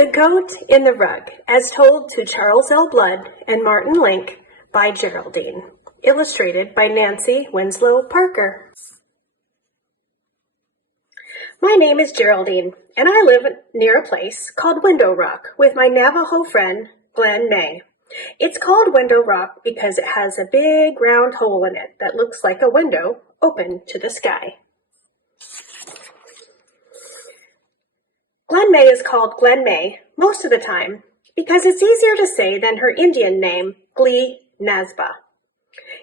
The Goat in the Rug, as told to Charles L. Blood and Martin Link by Geraldine. Illustrated by Nancy Winslow Parker. My name is Geraldine, and I live near a place called Window Rock with my Navajo friend, Glen May. It's called Window Rock because it has a big round hole in it that looks like a window open to the sky. Glen May is called Glen May most of the time because it's easier to say than her Indian name, Glee Nazba.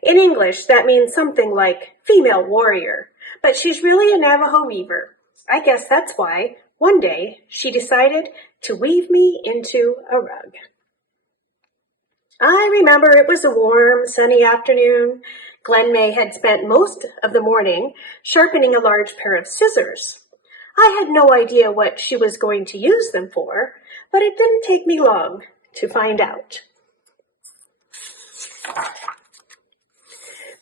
In English, that means something like female warrior, but she's really a Navajo weaver. I guess that's why one day she decided to weave me into a rug. I remember it was a warm, sunny afternoon. Glen May had spent most of the morning sharpening a large pair of scissors. I had no idea what she was going to use them for, but it didn't take me long to find out.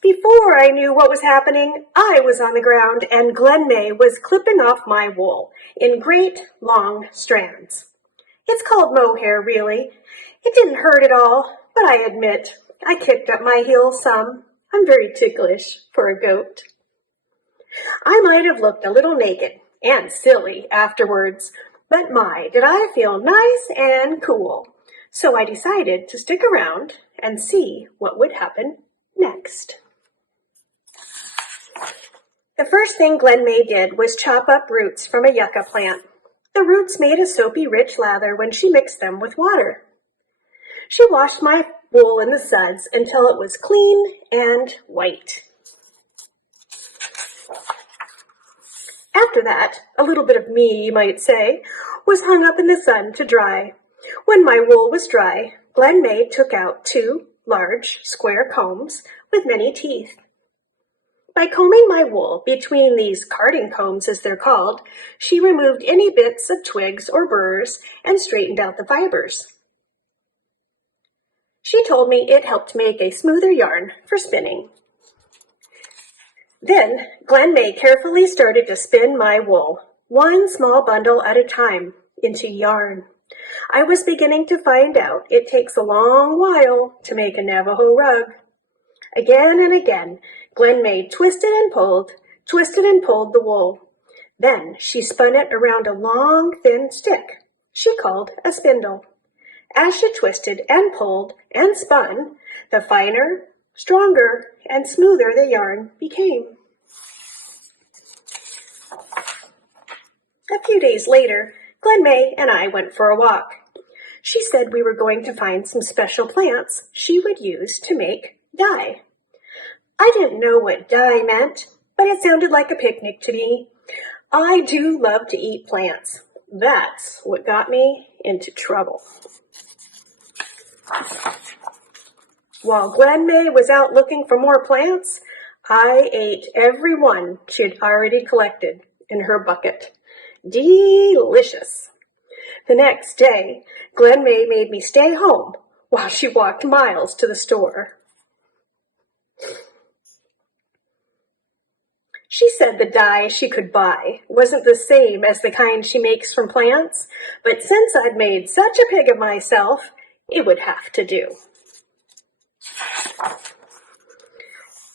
Before I knew what was happening, I was on the ground and Glen May was clipping off my wool in great, long strands. It's called mohair, really. It didn't hurt at all, but I admit I kicked up my heels some. I'm very ticklish for a goat. I might have looked a little naked and silly afterwards, but my, did I feel nice and cool. So I decided to stick around and see what would happen next. The first thing Glen May did was chop up roots from a yucca plant. The roots made a soapy, rich lather when she mixed them with water. She washed my wool in the suds until it was clean and white. After that, a little bit of me, you might say, was hung up in the sun to dry. When my wool was dry, Glen May took out 2 large, square combs with many teeth. By combing my wool between these carding combs, as they're called, she removed any bits of twigs or burrs and straightened out the fibers. She told me it helped make a smoother yarn for spinning. Then Glen May carefully started to spin my wool, one small bundle at a time, into yarn. I was beginning to find out it takes a long while to make a Navajo rug. Again and again, Glen May twisted and pulled the wool. Then she spun it around a long, thin stick she called a spindle. As she twisted and pulled and spun, the finer, stronger, and smoother the yarn became. A few days later, Glen May and I went for a walk. She said we were going to find some special plants she would use to make dye. I didn't know what dye meant, but it sounded like a picnic to me. I do love to eat plants. That's what got me into trouble. While Glen May was out looking for more plants, I ate every one she had already collected in her bucket. Delicious. The next day, Glen May made me stay home while she walked miles to the store. She said the dye she could buy wasn't the same as the kind she makes from plants, but since I'd made such a pig of myself, it would have to do.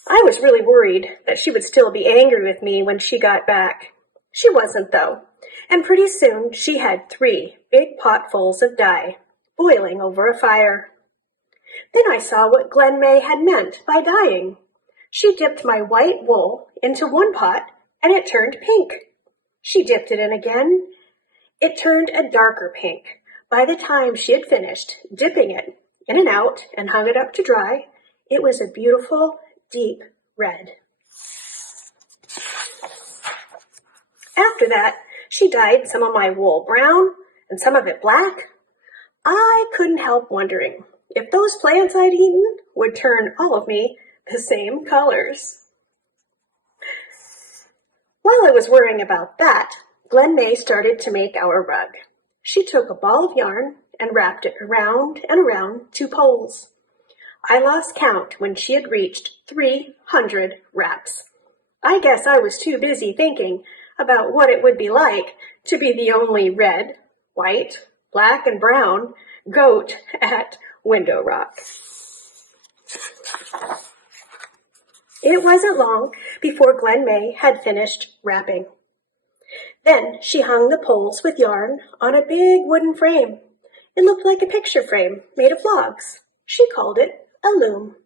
I was really worried that she would still be angry with me when she got back. She wasn't, though, and pretty soon she had 3 big potfuls of dye boiling over a fire. Then I saw what Glen May had meant by dyeing. She dipped my white wool into one pot, and it turned pink. She dipped it in again. It turned a darker pink. By the time she had finished dipping it in and out and hung it up to dry, it was a beautiful, deep red. After that, she dyed some of my wool brown and some of it black. I couldn't help wondering if those plants I'd eaten would turn all of me the same colors. While I was worrying about that, Glen May started to make our rug. She took a ball of yarn and wrapped it around and around 2 poles. I lost count when she had reached 300 wraps. I guess I was too busy thinking about what it would be like to be the only red, white, black and brown, goat at Window Rock. It wasn't long before Glen May had finished wrapping. Then she hung the poles with yarn on a big wooden frame. It looked like a picture frame made of logs. She called it a loom.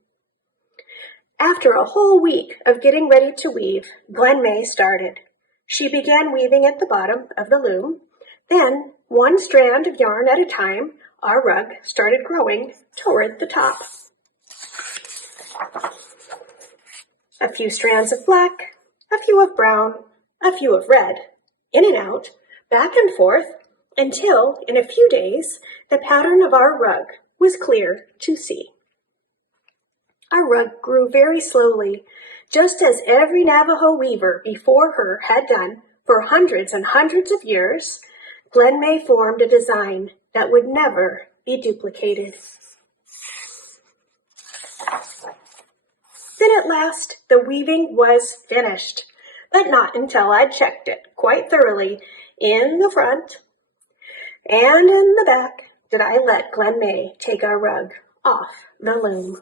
After a whole week of getting ready to weave, Glen May started. She began weaving at the bottom of the loom. Then, one strand of yarn at a time, our rug started growing toward the top. A few strands of black, a few of brown, a few of red, in and out, back and forth, until, in a few days, the pattern of our rug was clear to see. Our rug grew very slowly, just as every Navajo weaver before her had done for hundreds and hundreds of years. Glen May formed a design that would never be duplicated. Then at last the weaving was finished, but not until I'd checked it quite thoroughly in the front and in the back did I let Glen May take our rug off the loom.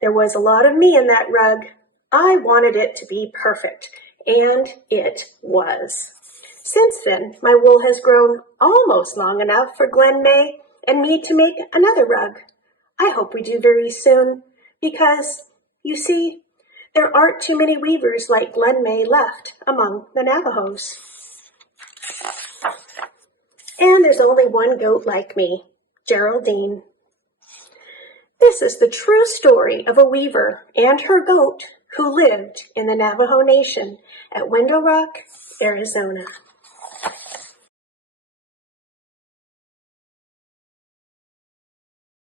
There was a lot of me in that rug. I wanted it to be perfect, and it was. Since then, my wool has grown almost long enough for Glen May and me to make another rug. I hope we do very soon, because, you see, there aren't too many weavers like Glen May left among the Navajos. And there's only one goat like me, Geraldine. This is the true story of a weaver and her goat who lived in the Navajo Nation at Window Rock, Arizona.